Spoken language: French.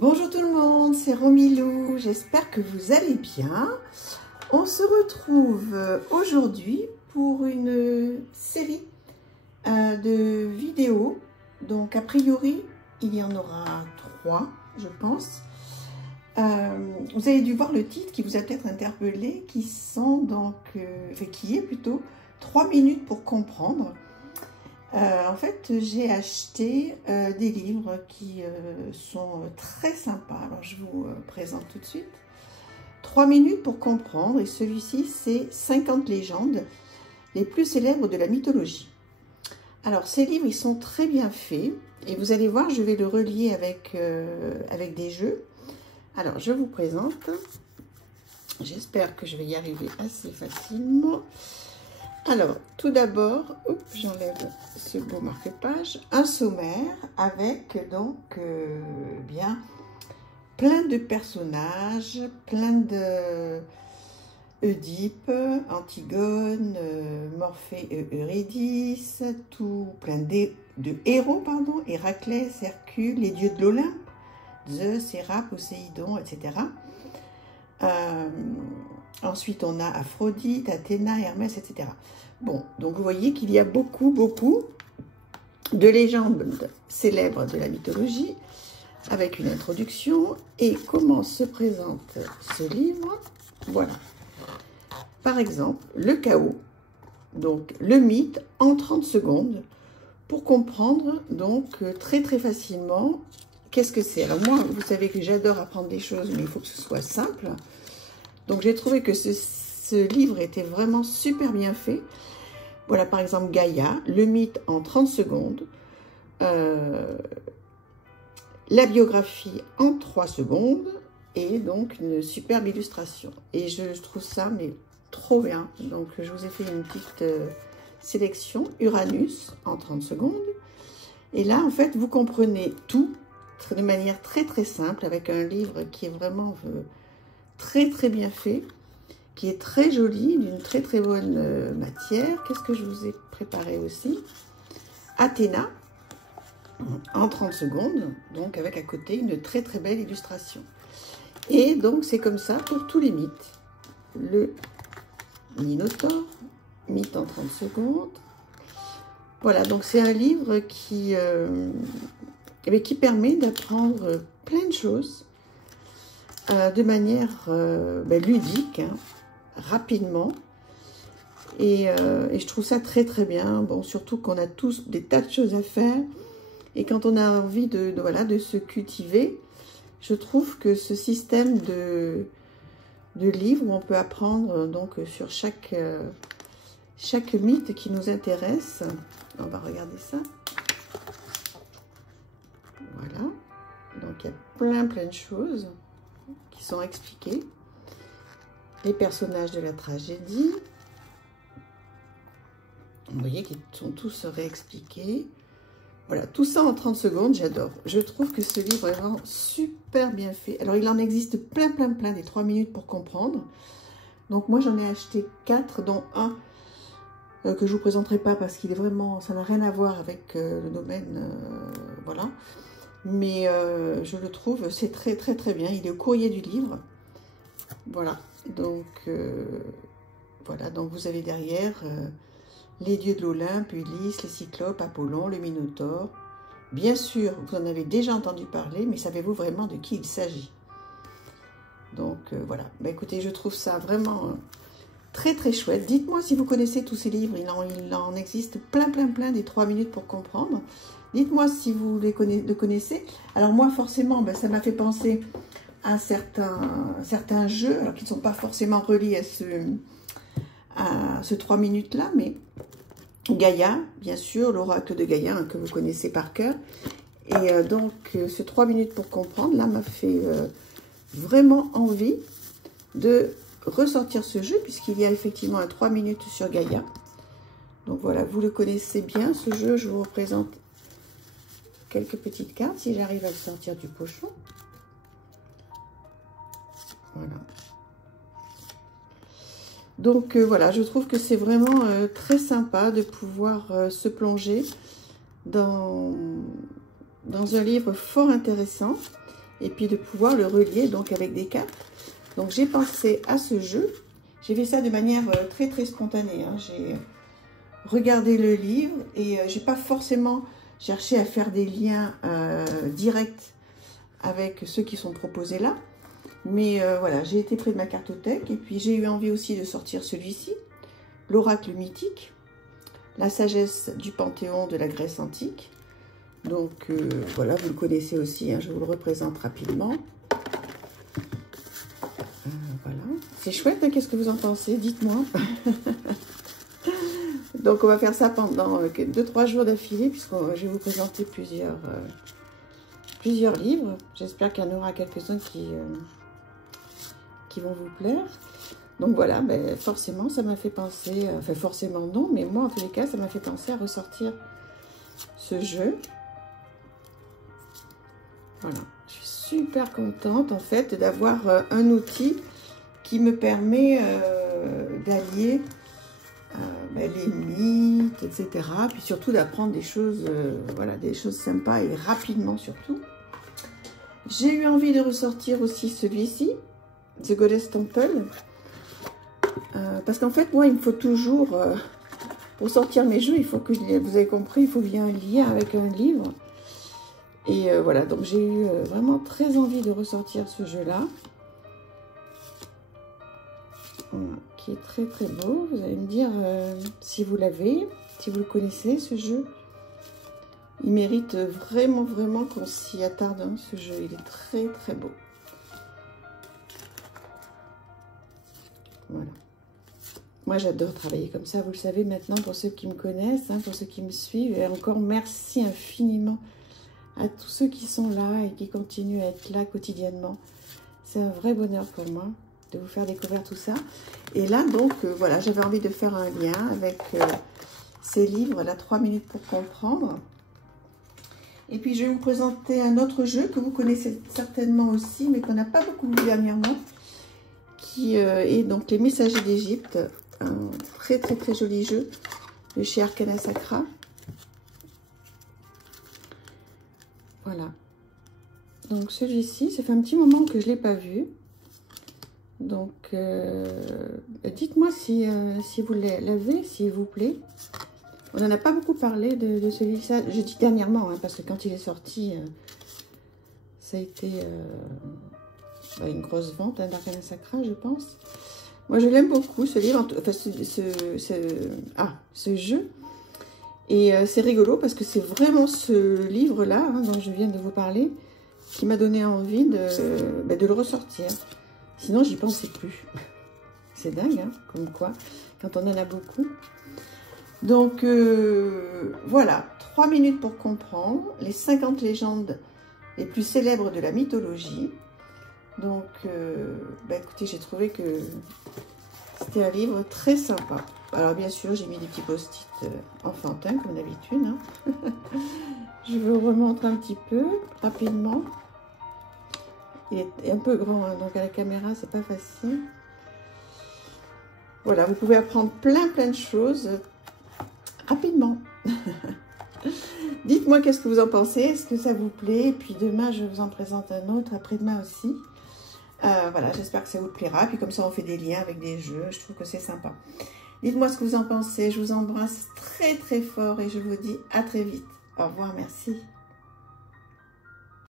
Bonjour tout le monde, c'est Romilou, j'espère que vous allez bien. On se retrouve aujourd'hui pour une série de vidéos. Donc a priori, il y en aura 3, je pense. Vous avez dû voir le titre qui vous a peut-être interpellé, qui est plutôt 3 minutes pour comprendre. En fait, j'ai acheté des livres qui sont très sympas. Alors, je vous présente tout de suite. 3 minutes pour comprendre. Et celui-ci, c'est 50 légendes les plus célèbres de la mythologie. Alors, ces livres, ils sont très bien faits. Et vous allez voir, je vais le relier avec des jeux. Alors, je vous présente. J'espère que je vais y arriver assez facilement. Alors, tout d'abord, j'enlève ce beau marque-page, un sommaire avec donc plein de personnages, plein de Oedipe, Antigone, Morphée, Eurydice, plein de héros, Héraclès, Hercule, les dieux de l'Olympe, Zeus, Héra, Poséidon, etc. Ensuite, on a Aphrodite, Athéna, Hermès, etc. Bon, donc vous voyez qu'il y a beaucoup de légendes célèbres de la mythologie, avec une introduction. Et comment se présente ce livre? Voilà. Par exemple, le chaos, donc le mythe en 30 secondes, pour comprendre donc très facilement qu'est-ce que c'est. Alors moi, vous savez que j'adore apprendre des choses, mais il faut que ce soit simple. Donc, j'ai trouvé que ce livre était vraiment super bien fait. Voilà, par exemple, Gaïa, le mythe en 30 secondes. La biographie en 3 secondes. Et donc, une superbe illustration. Et je trouve ça, mais trop bien. Donc, je vous ai fait une petite sélection. Uranus en 30 secondes. Et là, en fait, vous comprenez tout de manière très simple, avec un livre qui est vraiment... très bien fait, qui est très joli, d'une très bonne matière. Qu'est-ce que je vous ai préparé aussi? Athéna, en 30 secondes, donc avec à côté une très belle illustration. Et donc c'est comme ça pour tous les mythes. Le Minotaure, mythe en 30 secondes. Voilà, donc c'est un livre qui permet d'apprendre plein de choses, de manière ludique, rapidement, et je trouve ça très bien. Bon, surtout qu'on a tous des tas de choses à faire, et quand on a envie de se cultiver, je trouve que ce système de livres où on peut apprendre donc sur chaque mythe qui nous intéresse. On va regarder ça. Voilà, donc il y a plein de choses qui sont expliqués, les personnages de la tragédie, vous voyez qu'ils sont tous réexpliqués. Voilà, tout ça en 30 secondes, j'adore. Je trouve que ce livre est vraiment super bien fait. Alors, il en existe plein, des 3 minutes pour comprendre. Donc, moi, j'en ai acheté 4, dont un que je ne vous présenterai pas parce qu'il est vraiment, ça n'a rien à voir avec le domaine, voilà. Mais je le trouve, c'est très bien. Il est au courrier du livre. Voilà. Donc, donc vous avez derrière les dieux de l'Olympe, Ulysse, les Cyclopes, Apollon, le Minotaure. Bien sûr, vous en avez déjà entendu parler, mais savez-vous vraiment de qui il s'agit? Donc, voilà. Bah, écoutez, je trouve ça vraiment très chouette. Dites-moi si vous connaissez tous ces livres. Il en existe plein, des 3 minutes pour comprendre. Dites-moi si vous le connaissez. Alors moi, forcément, ça m'a fait penser à certains jeux, alors qu'ils ne sont pas forcément reliés à ce 3 minutes-là, mais Gaïa, bien sûr, l'oracle de Gaïa, hein, que vous connaissez par cœur. Et donc, ce 3 minutes pour comprendre, là, m'a fait vraiment envie de ressortir ce jeu, puisqu'il y a effectivement un 3 minutes sur Gaïa. Donc voilà, vous le connaissez bien, ce jeu. Je vous représente quelques petites cartes, si j'arrive à le sortir du pochon. Voilà. Donc voilà, je trouve que c'est vraiment très sympa de pouvoir se plonger dans un livre fort intéressant. et puis de pouvoir le relier donc avec des cartes. Donc j'ai pensé à ce jeu. J'ai fait ça de manière très très spontanée, hein. J'ai regardé le livre et j'ai pas forcément cherché à faire des liens directs avec ceux qui sont proposés là. Mais voilà, j'ai été près de ma cartothèque et puis j'ai eu envie aussi de sortir celui-ci, l'oracle mythique, la sagesse du Panthéon de la Grèce antique. Donc voilà, vous le connaissez aussi, hein, je vous le représente rapidement. Voilà, c'est chouette, hein, qu'est-ce que vous en pensez? Dites-moi. Donc on va faire ça pendant 2-3 jours d'affilée, puisque je vais vous présenter plusieurs livres. J'espère qu'il y en aura quelques-uns qui vont vous plaire. Donc voilà, ben, forcément ça m'a fait penser, enfin forcément non, mais moi en tous les cas ça m'a fait penser à ressortir ce jeu. Voilà, je suis super contente en fait d'avoir un outil qui me permet d'allier ben, les mythes, etc. Puis surtout d'apprendre des choses, voilà, des choses sympas et rapidement surtout. J'ai eu envie de ressortir aussi celui-ci, The Goddess Temple, parce qu'en fait moi il me faut toujours, pour sortir mes jeux, il faut que, vous avez compris, il faut qu'il y ait un lien avec un livre. Et voilà, donc j'ai eu vraiment très envie de ressortir ce jeu-là. Voilà, qui est très très beau. Vous allez me dire si vous l'avez, si vous le connaissez, ce jeu. Il mérite vraiment, vraiment qu'on s'y attarde, hein, ce jeu. Il est très très beau. Voilà. Moi, j'adore travailler comme ça, vous le savez maintenant, pour ceux qui me connaissent, hein, pour ceux qui me suivent. Et encore merci infiniment à tous ceux qui sont là et qui continuent à être là quotidiennement. C'est un vrai bonheur pour moi de vous faire découvrir tout ça. Et là, donc, voilà, j'avais envie de faire un lien avec ces livres, là, 3 minutes pour comprendre. Et puis, je vais vous présenter un autre jeu que vous connaissez certainement aussi, mais qu'on n'a pas beaucoup vu dernièrement, qui est donc Les Messagers d'Égypte. Un très, très, très joli jeu de chez Arcana Sacra. Voilà. Donc celui-ci, ça fait un petit moment que je ne l'ai pas vu. Donc dites-moi si vous l'avez, s'il vous plaît. On n'en a pas beaucoup parlé de celui-ci. Je dis dernièrement, hein, parce que quand il est sorti, ça a été une grosse vente, hein, d'Arcana Sacra, je pense. Moi, je l'aime beaucoup, ce livre, enfin, ce jeu. Et c'est rigolo parce que c'est vraiment ce livre-là, hein, dont je viens de vous parler, qui m'a donné envie de le ressortir. Sinon, j'y pensais plus. C'est dingue, hein, comme quoi, quand on en a beaucoup. Donc, voilà, 3 minutes pour comprendre les 50 légendes les plus célèbres de la mythologie. Donc, écoutez, j'ai trouvé que c'était un livre très sympa. Alors, bien sûr, j'ai mis des petits post-it enfantins, comme d'habitude. Hein. Je vous remontre un petit peu, rapidement. Il est un peu grand, hein, donc à la caméra, c'est pas facile. Voilà, vous pouvez apprendre plein de choses rapidement. Dites-moi qu'est-ce que vous en pensez, est-ce que ça vous plaît? Et puis demain, je vous en présente un autre, après-demain aussi. Voilà, j'espère que ça vous plaira. Puis comme ça, on fait des liens avec des jeux. Je trouve que c'est sympa. Dites-moi ce que vous en pensez. Je vous embrasse très très fort et je vous dis à très vite. Au revoir, merci.